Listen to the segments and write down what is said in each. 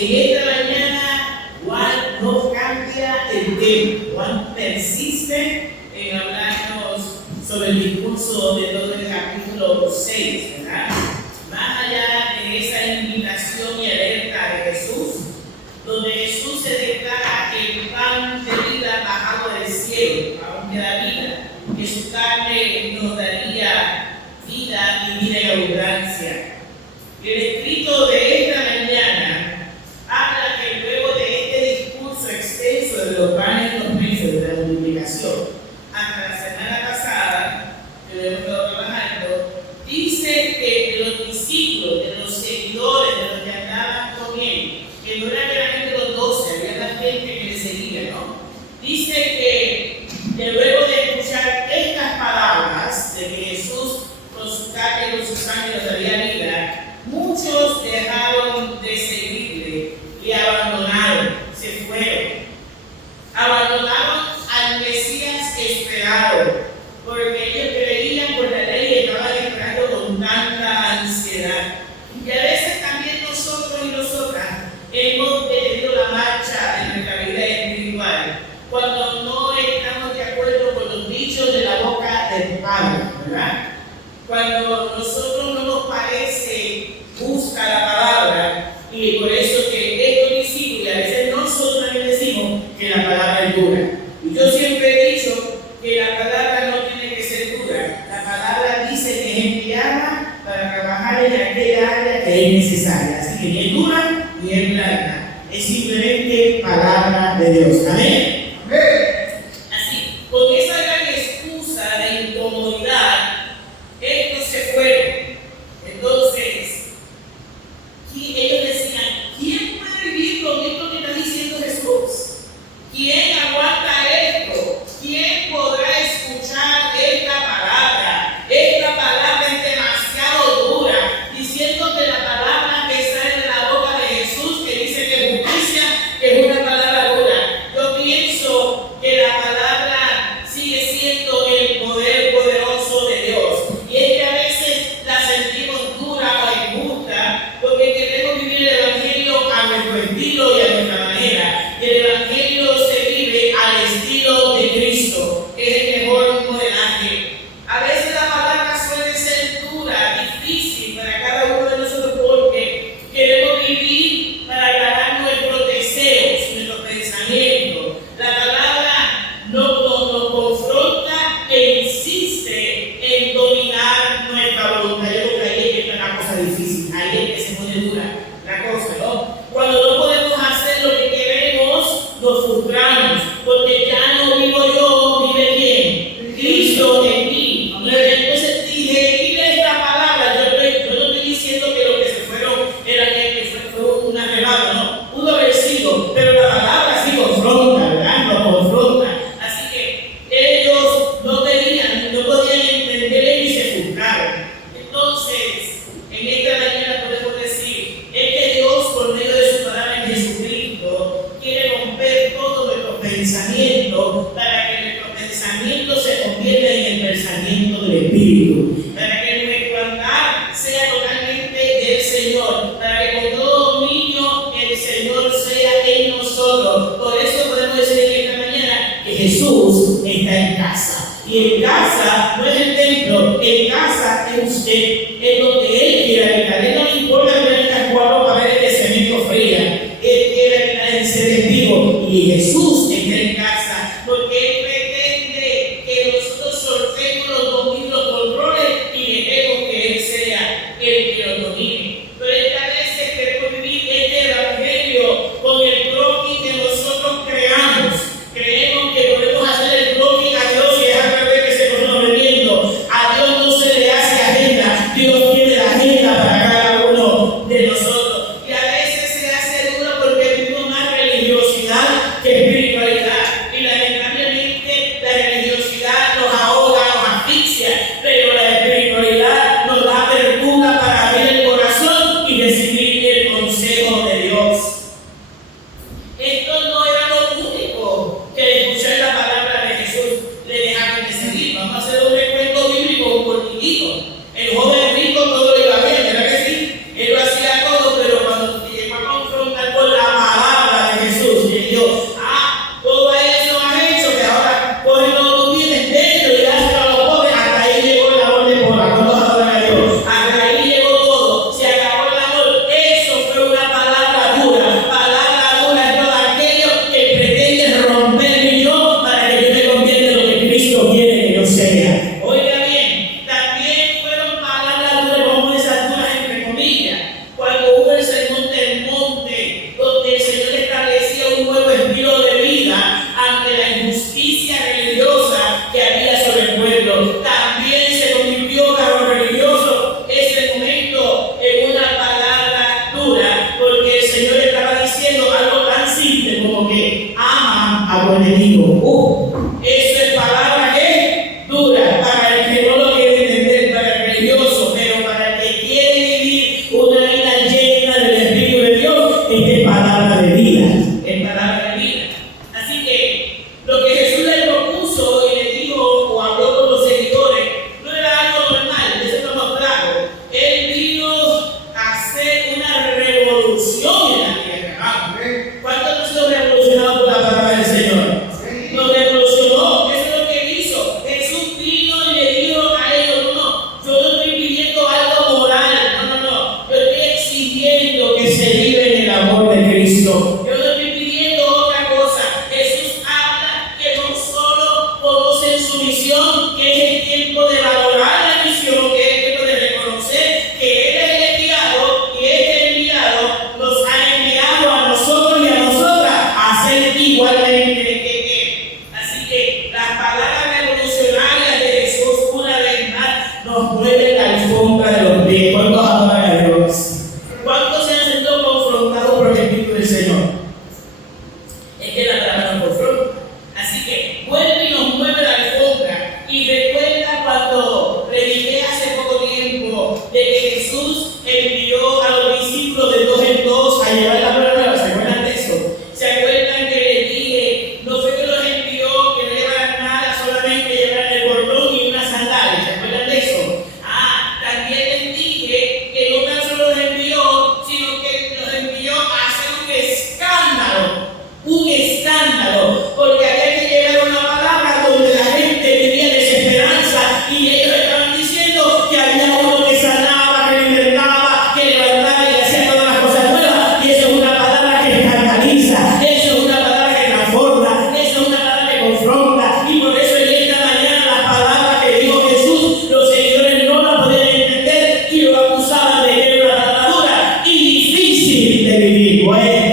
en esta mañana Juan no cambia el tema. Juan persiste en hablarnos sobre el discurso de todo el capítulo 6, ¿verdad? Más allá de esa invitación y alerta de Jesús, donde Jesús se declara que el pan de vida bajado del cielo, aún queda vida, que su carne nos daría vida y vida en abundancia. El escrito de esta mañana habla que luego de este discurso extenso de los panes y los peces de la multiplicación, hasta la semana pasada, que lo hemos estado trabajando, dice que de los discípulos, de los seguidores, de los que andaban con él, que no eran realmente los 12, había la gente que le seguía, ¿no? Dice que luego de escuchar estas palabras de que Jesús con su carne y con su sangre nos daría vida, muchos dejaron de seguirle y abandonaron, se fueron. Abandonaron al Mesías esperado, porque ellos creían por la ley y estaban esperando con tanta ansiedad. Y a veces también nosotros y nosotras hemos detenido la marcha en nuestra vida espiritual cuando no estamos de acuerdo con los dichos de la boca del Padre, ¿verdad? Cuando nosotros no nos parece justa la palabra, y por eso que estos discípulos, y a veces nosotros también decimos que la palabra es dura. Y yo siempre he dicho que la palabra no tiene que ser dura. La palabra dice que es enviada para trabajar en aquella área que es necesaria. Así que ni es dura ni es blanda. Es simplemente palabra de Dios. Amén. Así, con esa gran excusa de incomodidad, estos se fueron. Entonces, ellos decían, ¿quién puede vivir con esto que está diciendo Jesús? ¿Quién aguanta esto? ¿Quién podrá escuchar esta palabra? Esta palabra es demasiado dura, diciendo que la palabra que sale de la boca de Jesús, que dice que justicia, es una palabra dura. Yo pienso que la palabra sigue siendo el poder poderoso de Dios. Y es que a veces la sentimos dura o injusta porque queremos vivir el Evangelio a nuestro estilo y a nuestra manera. Y el Evangelio se vive al estilo de Cristo, que es el mejor modelaje. A veces la palabra suele ser dura, difícil para cada uno de nosotros porque queremos vivir para agradar nuestros deseos, nuestros pensamientos. La palabra nos confronta e insiste en dominar nuestra voluntad. Yo creo que ahí es que está la cosa difícil, ahí es que se pone dura la cosa, ¿no? Cuando no podemos hacer lo que queremos, nos frustramos, porque ya no vivo yo, vive quién, Cristo en mí. Entonces dije, mira esta palabra, yo no estoy diciendo que los que se fueron era que fue un arrebato, no, pudo haber sido, pero la palabra sí confronta, ¿verdad? Nos confronta. Así que ellos no podían entender y se frustraron. Entonces, en esta mañana podemos decir, es que Dios, por medio de su palabra en Jesucristo, quiere romper todos nuestros pensamientos para que nuestros pensamientos se conviertan en el pensamiento del Espíritu, para que nuestro andar sea totalmente del Señor, para que con todo dominio el Señor sea en nosotros. Por eso podemos decir en esta mañana que Jesús está en casa. Y en casa no es el templo, en casa es usted, es donde Él quiere habitar. Él no le importa ver estas 4 paredes de cemento frías. Él quiere habitar en seres vivos. Y Jesús está en casa, porque Él pretende que nosotros soltemos los controles y dejemos que Él sea el que los domine. Pero esta vez queremos vivir este evangelio con el croquis que nosotros creamos. Creemos que podemos hacer el croquis a Dios y dejar de ver que se nos está vendiendo. A Dios no se le hace agenda, Dios tiene la agenda para cada uno de nosotros. Y a veces se hace duro porque vivimos más religiosidad que espiritualidad. tu enemigo. Eso es palabra que dura para el que no lo quiere entender, para el religioso, pero para el que quiere vivir una vida llena del Espíritu de Dios, es palabra de vida. Es palabra de vida. Así que lo que Jesús le propuso y le dijo o habló con los seguidores no era algo normal, eso estamos claros. Él vino a hacer una revolución en la tierra. ¿Cuántos han sido revolucionados por la palabra del Señor? Nos revolucionó, eso es lo que hizo. Jesús vino y le dijo a ellos: no, yo no estoy pidiendo algo moral, no, yo estoy exigiendo que se vive en el amor de Cristo. Yo no estoy pidiendo otra cosa. Jesús habla que no solo conocen su misión, que es el tiempo de valorar la misión, que es el tiempo de reconocer que Él es el enviado y este enviado nos ha enviado a nosotros y a nosotras a ser igualmente que Él. Así que las palabras revolucionarias de Jesús una vez más nos mueven la alfombra de los pies. ¿Cuántos adoran a Dios? ¿Cuántos se han sentido confrontados por el Espíritu del Señor? Es que la palabra nos confronta. Así que vuelve y nos mueve la alfombra. Y recuerda cuando prediqué hace poco tiempo de que Jesús envió a los discípulos de dos en dos a llevar la buena nueva. ¿Se acuerdan de eso? ¿Se acuerdan que les dije? No fue que los envió que no llevaran nada, solamente llevaran el bordón y una sandalia. ¿Se acuerdan de eso? También les dije que no tan solo los envió, sino que los envió a hacer un escándalo. Un escándalo, porque había que llevar una palabra donde la gente vivía desesperanza y ellos estaban diciendo que había uno que sanaba, que libertaba, que levantaba y hacía todas las cosas nuevas. Y eso es una palabra que escandaliza, eso es una palabra que transforma, eso es una palabra que confronta. Y por eso en esta mañana las palabras que dijo Jesús, los seguidores no las podían entender y lo acusaban de que era una palabra dura y difícil de vivir. Bueno.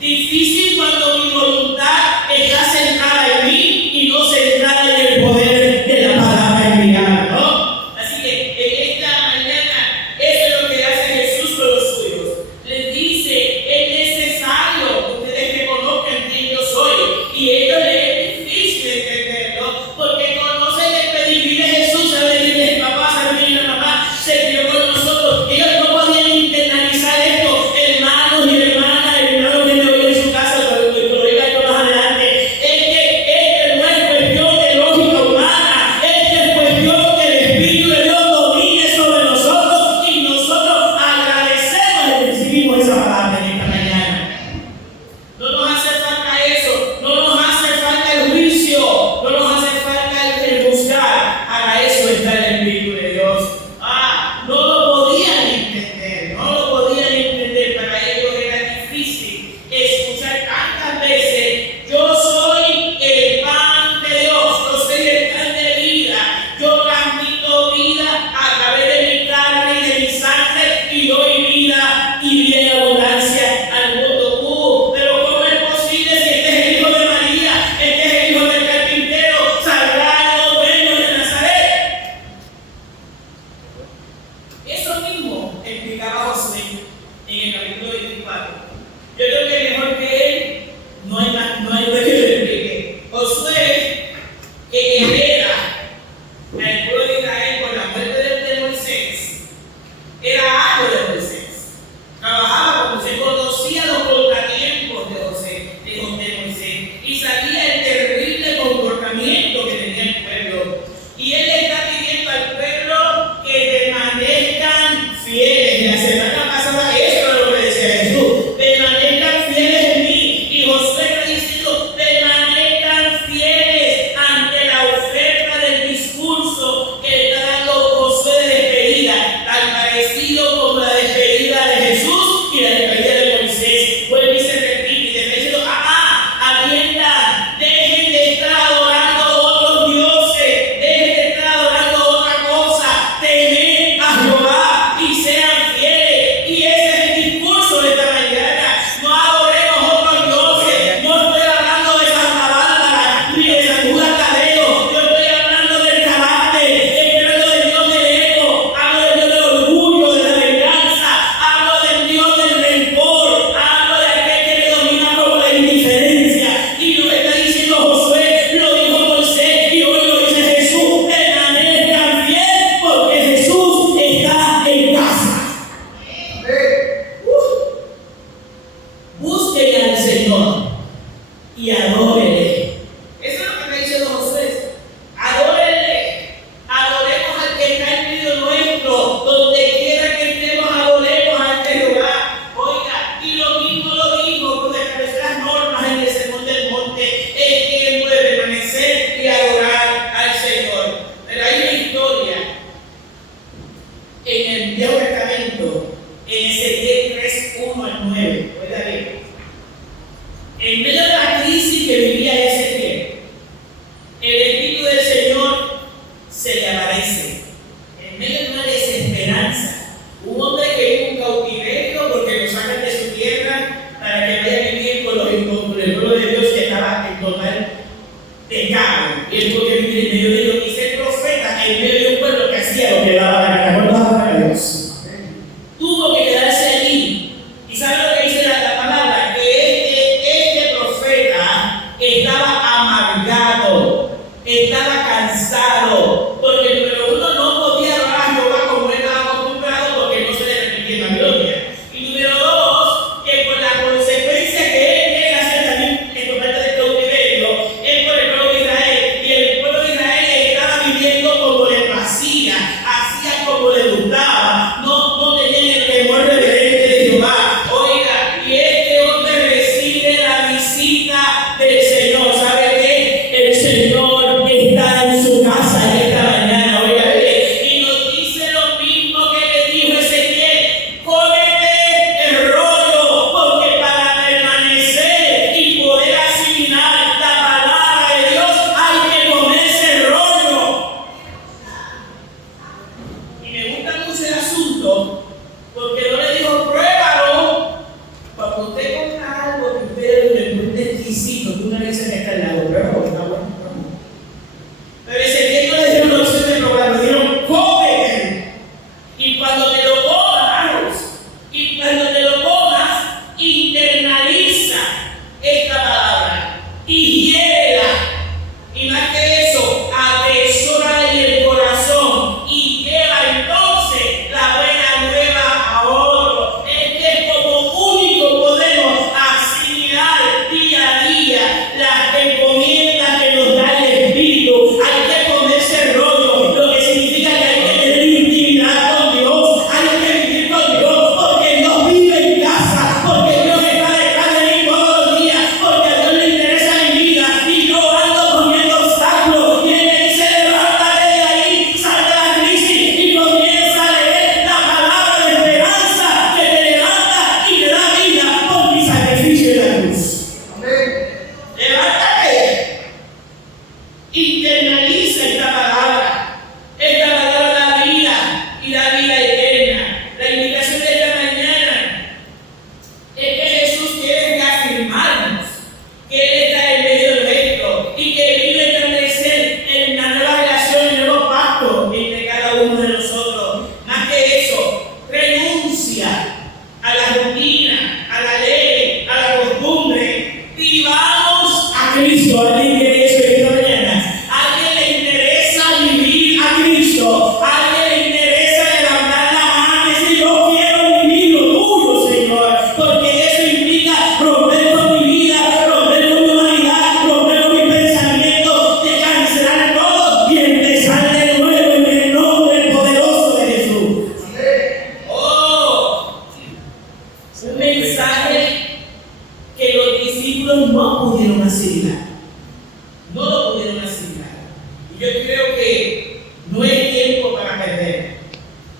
Difícil cuando mi voluntad está centrada en mí y no centrada en el poder de la palabra enviada, ¿no? Así que en esta mañana eso es lo que hace Jesús con los suyos. Les dice: es necesario que ustedes reconozcan quién yo soy. Y ellos les es difícil entenderlo porque conocen el pedigrí de Jesús, saben quién es el papá, saben quién es la mamá, se crió con nosotros. Ellos no podían internalizar esto, hermanos y hermanas, hermanos que me oyen en su casa, pero lo diga esto más adelante. Es que no es cuestión de lógica humana, es cuestión que el Espíritu de Dios domine sobre nosotros y nosotros agradecemos y recibimos esa palabra en esta mañana. No nos hace falta eso, no nos hace falta el juicio, no nos hace falta el juzgar. Para eso está el Espíritu de Dios. No lo podían entender, para ellos era difícil escuchar tantas veces: yo soy el pan de Dios, yo soy el pan de vida, yo transmito vida a través de mi carne y de mi sangre y doy vida y vida en abundancia al mundo. Pero ¿cómo es posible si este es el Hijo de María, este es el Hijo del carpintero, sagrado, bueno de Nazaret? Eso mismo explicaba Josué en el capítulo 24. Yo creo que mejor que él no hay que lo explique. Josué, que hereda al pueblo de Israel por la muerte de Moisés, era algo de Moisés. Trabajaba con Moisés, conocía los contratiempos de Moisés y sabía el terrible comportamiento que tenía el pueblo. Y él le está pidiendo al pueblo que permanezcan fieles. La semana pasada eso era lo que decía Jesús: permanezcan fieles 9. Oiga bien. En medio de la crisis que vivía Ezequiel, el Espíritu del Señor se le aparece. En medio de una desesperanza. Un hombre que vive un cautiverio porque lo sacan de su tierra para que vaya a vivir con el pueblo de Dios que estaba en total pecado. Y él puede vivir en medio de ellos y ser profeta en medio de un pueblo que hacía lo que le daba la gana. ¿Cuántos aman a Dios? Tuvo que quedarse allí. ¿Y sabe lo que dice la palabra? Que este profeta estaba amargado, estaba cansado, porque número uno no podía adorar a Jehová como él estaba acostumbrado porque no se le permitía la gloria. Y número dos, que por la consecuencia que él llega a ser también el profeta del cautiverio, es por el pueblo de Israel. Y el pueblo de Israel estaba viviendo como le hacía como le gustaba, no tenían el temor reverente de Jehová. Oiga, y este hombre recibe la visita del Señor. ¿Sabe qué? El Señor está en su casa en esta mañana. Oiga, y nos dice lo mismo que le dijo Ezequiel: cómete el rollo, porque para permanecer y poder asimilar la palabra de Dios hay que comerse el rollo. Y me gusta mucho el asunto, porque no le dijo pruébalo. Cuando usted compra algo que usted le gusta exquisito, tú no le dices que está al lado, pruébalo, está bueno. Pero ese día no le dieron la opción de probarlo, le dijeron cómete. Y cuando te lo comas, internaliza esta palabra y hiérela. Y más que eso, atesora en el corazón y lleva entonces la buena nueva a otro. Es que como único podemos asimilar día a día las encomiendas que nos da el Espíritu. Hay que comerse el rollo, lo que significa que hay que tener intimidad con Dios, hay que vivir con Dios, porque Dios vive en casa, porque Dios está detrás de mí todos los días, porque a Dios le interesa mi vida y yo ando poniendo obstáculos. Y Él me dice: levántate de ahí, sal de la crisis y comienza a leer la palabra de esperanza que te levanta y te da vida por mi sacrificio en la cruz. Levántate, internaliza esta palabra da vida y da vida eterna. La invitación de esta mañana es que Jesús quiere reafirmarnos que Él está en medio nuestro y que vive establecer en la nueva relación, el nuevo pacto entre cada uno de nosotros. Más que eso, renuncia a la rutina, a la ley, a la costumbre. Vivamos a Cristo. ¿Alguien quiere eso esta mañana? ¿A alguien le interesa vivir a Cristo? ¿A alguien le interesa levantar la mano y decir: yo quiero vivir lo tuyo, Señor? Porque eso implica romper con mi vida, romper con mi humanidad, romper con mis pensamientos, de cancelar todo y empezar de nuevo en el nombre poderoso de Jesús. Oh, un mensaje que los discípulos no pudieron asimilar. No lo pudieron asimilar. Y yo creo que no es tiempo para perder.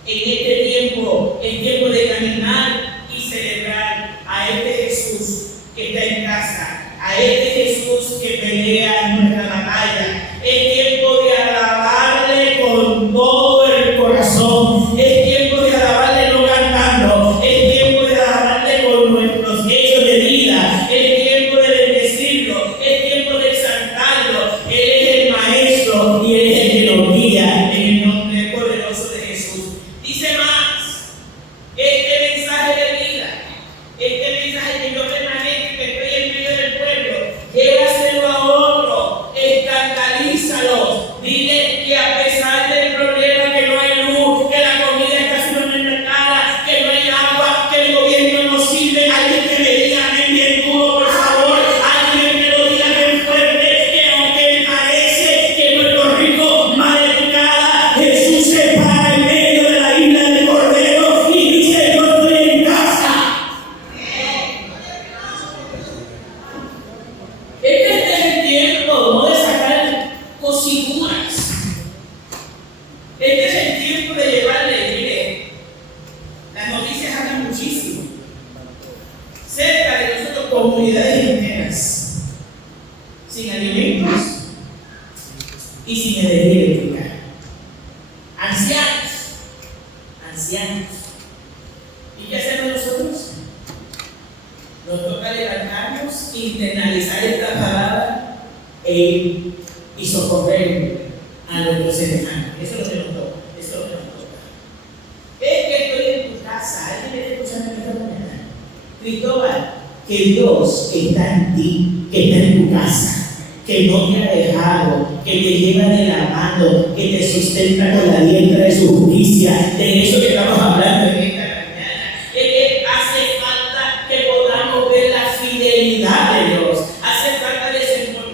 En este tiempo es tiempo de caminar y celebrar a este Jesús que está en casa, a este Jesús que pelea nuestra batalla. Es tiempo de alabarle con todo el corazón. Es tiempo de alabarle no cantando. Es tiempo de alabarle con nuestros hechos de vida. Es tiempo de bendecirlo. Es tiempo de exaltarlo. Él es el Maestro y Él es el que nos guía en el nombre poderoso de Jesús. Dice más, este mensaje de vida, este mensaje que yo permanezco y que estoy en medio del pueblo, llévaselo a otro, escandalízalo, dile que a pesar del problema que no hay luz, que la comida está sumamente cara, que no hay agua, que el gobierno no sirve, alguien que me diga amén bien duro, por favor, alguien que lo diga bien fuerte, que aunque me parece que Puerto Rico maleducada, Jesús se para en medio de la isla del Cordero y dice: yo estoy en casa. comunidades enteras sin alimentos y sin energía eléctrica. Ancianos. ¿Y qué hacemos nosotros? Nos toca levantarnos, internalizar esta palabra y socorrer a nuestros semejantes. Eso es lo que nos toca. Es que estoy en tu casa. ¿Alguien me está escuchando en esta mañana? Cristóbal, que Dios está en ti, que está en tu casa, que no te ha dejado, que te lleva de la mano, que te sustenta con la diestra de su justicia. De eso que estamos hablando en esta mañana. Es que hace falta que podamos ver la fidelidad de Dios. Hace falta desenvolver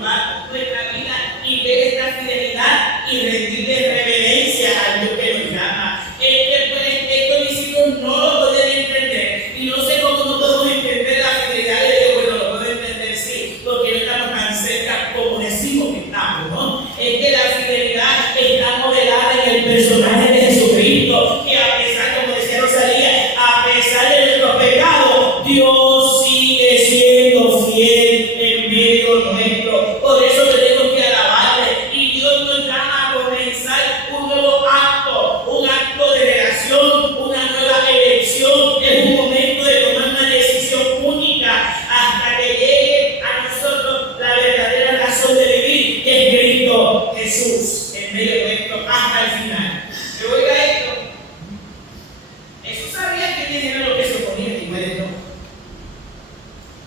nuestra vida y ver esta fidelidad y rendirle reverencia al Dios que nos llama. Estos discípulos no lo pueden entender y no sé cómo no podemos entender la fidelidad de Dios. Bueno, lo puedo entender sí, porque no estamos tan cerca como decimos que estamos, ¿no? Es que la fidelidad está modelada en el personaje de Jesucristo, que a pesar, como decía Rosalía, a pesar de nuestros pecados, Dios sigue siendo fiel en medio nuestro. Por eso tenemos que alabarle y Dios nos llama a comenzar un nuevo acto, un acto de relación, una nueva elección. Es un momento de tomar una decisión única hasta que llegue a nosotros la verdadera razón de vivir, que es Cristo Jesús en medio nuestro hasta el final. Pero oiga esto, Jesús sabía que era lo que se oponía y muere no.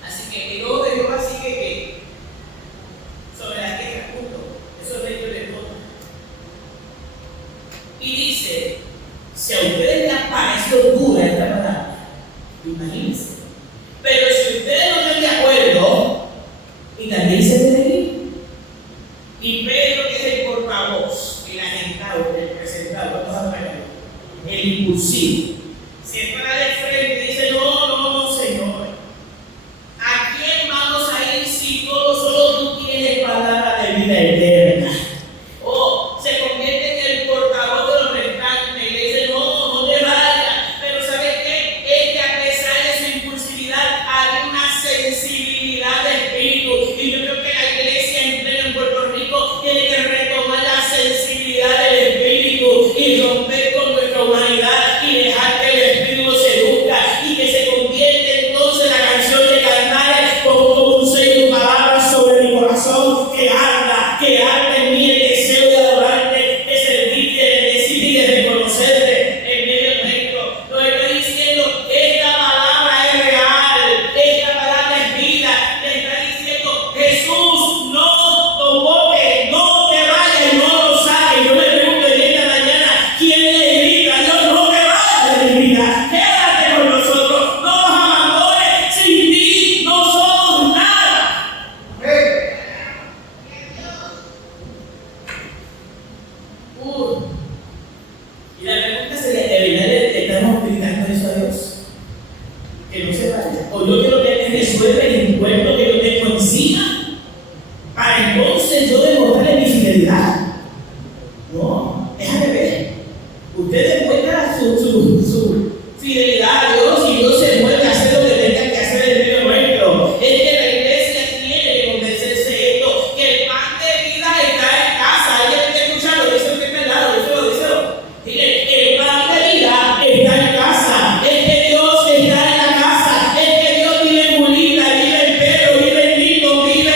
Así que el ojo de Jehová sigue que sobre la tierra, punto. Eso es dentro del todo. Y dice, si a ustedes les ha parecido dura esta palabra, imagínense. Pero si ustedes no están de acuerdo, y también se debe ir. Y Pedro, que es el portavoz, el agentado, el presentado, vamos a ver, el impulsivo, se para de frente y dice, no, Señor. ¿A quién vamos a ir si solo tú tienes palabra de vida eterna? O se convierte en el portavoz de los restantes y le dice, no te vayas. Pero ¿sabes qué? Es que a pesar de su impulsividad hay una sensibilidad de espíritu. Y yo creo que la iglesia entera en Puerto Rico tiene que retomar la sensibilidad del espíritu y romper con nuestra humanidad y dejar que el espíritu nos seduzca y que se convierte entonces la canción de cantar como un sello de palabras sobre mi corazón que arda en mí el deseo de adorarte, de servirte, de bendecirte y de reconocerte en medio nuestro. Nos está diciendo, esta palabra es real, esta palabra es vida. Le está diciendo, Jesús, no convoques, no te vayas y no lo saques. Yo me pregunto en esta mañana, ¿quién le grita? Dios, no te vayas, le grita, quédate con nosotros, no nos abandones, sin ti no somos nada. Y la pregunta sería, ¿de verdad le estamos gritando eso a Dios? Que no se vaya. O yo quiero que me resuelva el encuentro que yo tengo encima para entonces yo demostrarle mi fidelidad. No, déjame ver. Usted demuestra su fidelidad a Dios y Dios se mueve a hacer lo que tenga que hacer en medio nuestro. Es que la iglesia tiene que convencerse de esto, que el pan de vida está en casa. ¿Alguien me está escuchando? Díselo que está al lado, díselo. Dile, el pan de vida está en casa. Es que Dios está en la casa. Es que Dios vive en Julita, vive en Pedro, vive en Lito, vive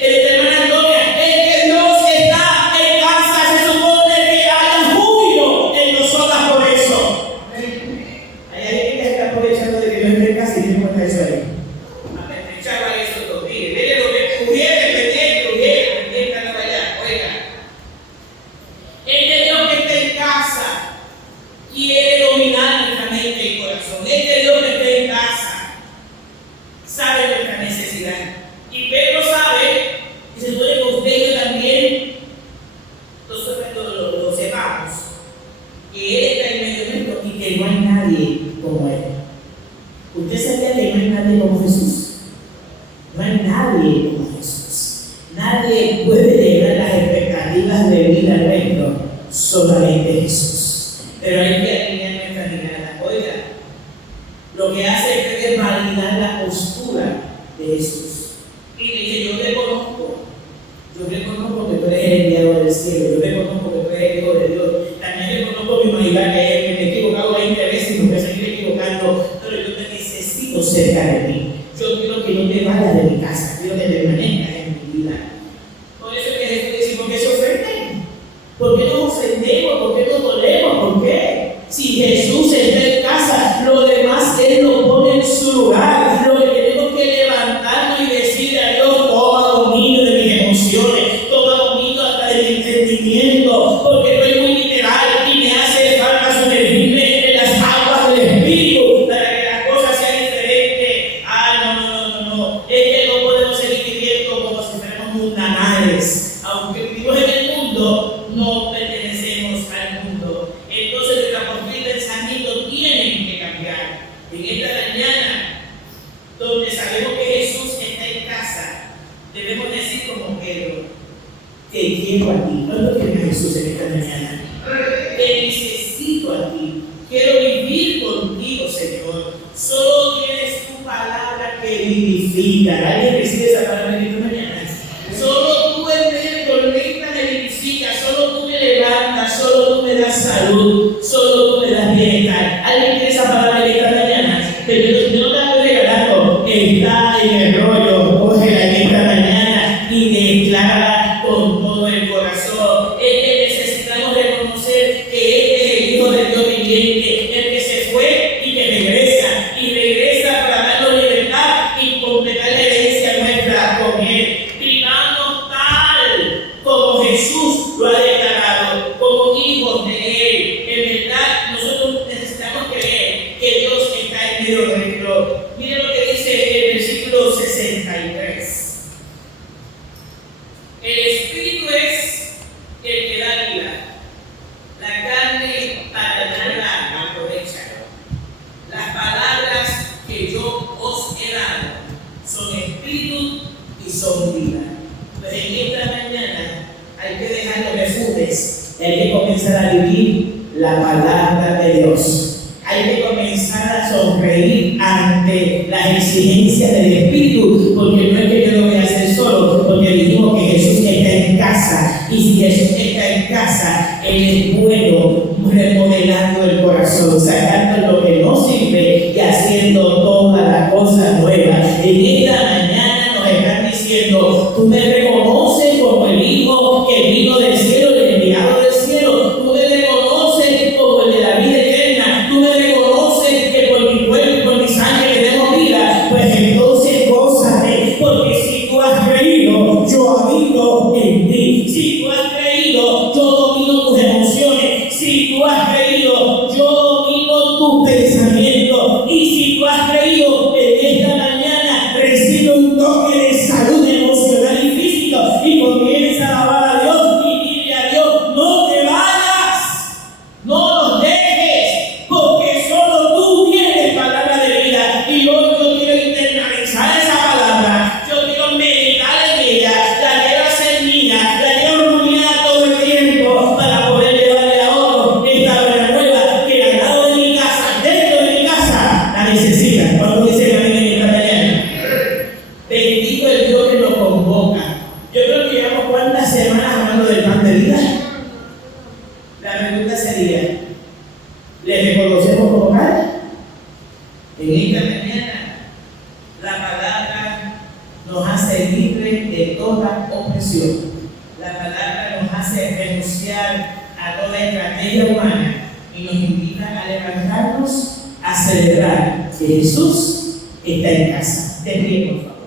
en hermana Antonia. Es que Dios está en casa. Se supone que haya júbilo en nosotras por eso. Hay alguien que está aprovechando de que Dios esté en casa y tiene cuenta de eso ahí. Aprovechaba eso dos días. Dile lo que pudiera, pendiente, no vaya. Oiga. Este Dios que está en casa quiere dominar nuestra mente y corazón. Este Dios que está en casa sabe nuestra necesidad. Y Pedro sabe, y se supone que usted y yo también lo sepamos, que Él está en medio nuestro y que no hay nadie como Él. ¿Usted sabía que no hay nadie como Jesús? No hay nadie como Jesús. Nadie puede llenar las expectativas de vida nuestro, solamente Jesús. Pero hay que alinear nuestra mirada. Oiga, lo que hace es validar la postura de Jesús. Y le dice, yo reconozco que tú eres el enviado del cielo, yo reconozco que tú eres el Hijo de Dios, también reconozco mi humanidad, que me he equivocado 20 veces y me voy a seguir equivocando, pero yo te necesito cerca de mí. Yo quiero que no te vayas de mi casa, quiero que permanezcas en mi vida. Por eso es que Jesús dice, ¿por qué se ofenden? ¿Por qué nos ofendemos? ¿Por qué nos dolemos? ¿Por qué? Si Jesús está en casa, lo demás Él lo pone en su lugar. Lo que tenemos que levantarnos y decirle a Dios, toma dominio de mis emociones, toma dominio hasta de mi entendimiento, porque estoy muy literal y me hace falta sumergirme en las aguas del Espíritu para que las cosas sean diferentes. No. Es que no podemos seguir viviendo como si fuéramos mundanales. Aunque vivimos en el mundo, no pertenecemos al mundo. Entonces nuestra forma de pensamiento tiene que cambiar. En esta mañana, donde sabemos que Jesús está en casa, debemos decir como Pedro, te quiero a ti. No lo quiero a Jesús en esta mañana. Te necesito a ti. Quiero vivir contigo, Señor. Solo tienes tu palabra que vivifica. ¿Alguien recibe esa palabra en esta mañana? Solo tú en medio de tormenta me vivificas. Solo tú me levantas. Solo tú me das salud. Solo tú me das bienestar. ¿Alguien quiere esa palabra en esta mañana? Pero yo no te la estoy regalando. Está en el rollo. Cógela en esta mañana y declara con todo el corazón. Es que necesitamos reconocer que este es el Hijo de Dios viviente, el que se fue y que regresa para darnos libertad y completar la herencia nuestra con Él. Vivamos tal como Jesús lo ha declarado, como hijos de Él. En verdad, nosotros necesitamos creer que Dios está en medio nuestro. Mire lo que dice el versículo 63. El Espíritu es el que da vida. La carne para nada aprovecha. Las palabras que yo os he dado son espíritu y son vida. Pues en esta mañana hay que dejar los refugios y hay que comenzar a vivir la palabra de Dios. Hay que comenzar a sonreír ante las exigencias del Espíritu, porque no es que yo lo voy a hacer solo, porque dijimos que Jesús está en casa, y si Jesús está en casa, Él es bueno, remodelando el corazón, sacando lo que no sirve y haciendo todas las cosas nuevas. En esta mañana nos están diciendo, tú me reconoces como el Hijo que vino del cielo, el enviado del cielo, tú me reconoces como el de la vida eterna, tú me reconoces que por mi cuerpo y por mi sangre tenemos vida. Pues entonces gózate, porque si tú has creído, yo habito en ti. Si tú has creído, yo domino tus emociones. Si tú has creído, yo domino tus pensamientos. Y si tú has creído, en esta mañana recibe un toque de salud emocional y física y comienza a alabar a Dios y dile a Dios, no te vayas, no los dejes, porque solo tú tienes palabra de vida. Y hoy yo quiero internalizar esa palabra, yo quiero meditar en ella, la quiero hacer mía, la quiero rumiar todo el tiempo para poder llevarle a otro esta buena nueva que al lado de mi casa, dentro de mi casa, la necesitan. Cuando dice amén en esta mañana, bendito el Dios que nos convoca. Yo creo que llevamos cuántas semanas hablando del pan de vida. La pregunta sería, ¿le reconocemos como tal? En esta mañana, la palabra nos hace libres de toda opresión. La palabra nos hace renunciar a toda estrategia humana y nos invita a levantarnos a celebrar que Jesús está en casa. De pie, por favor.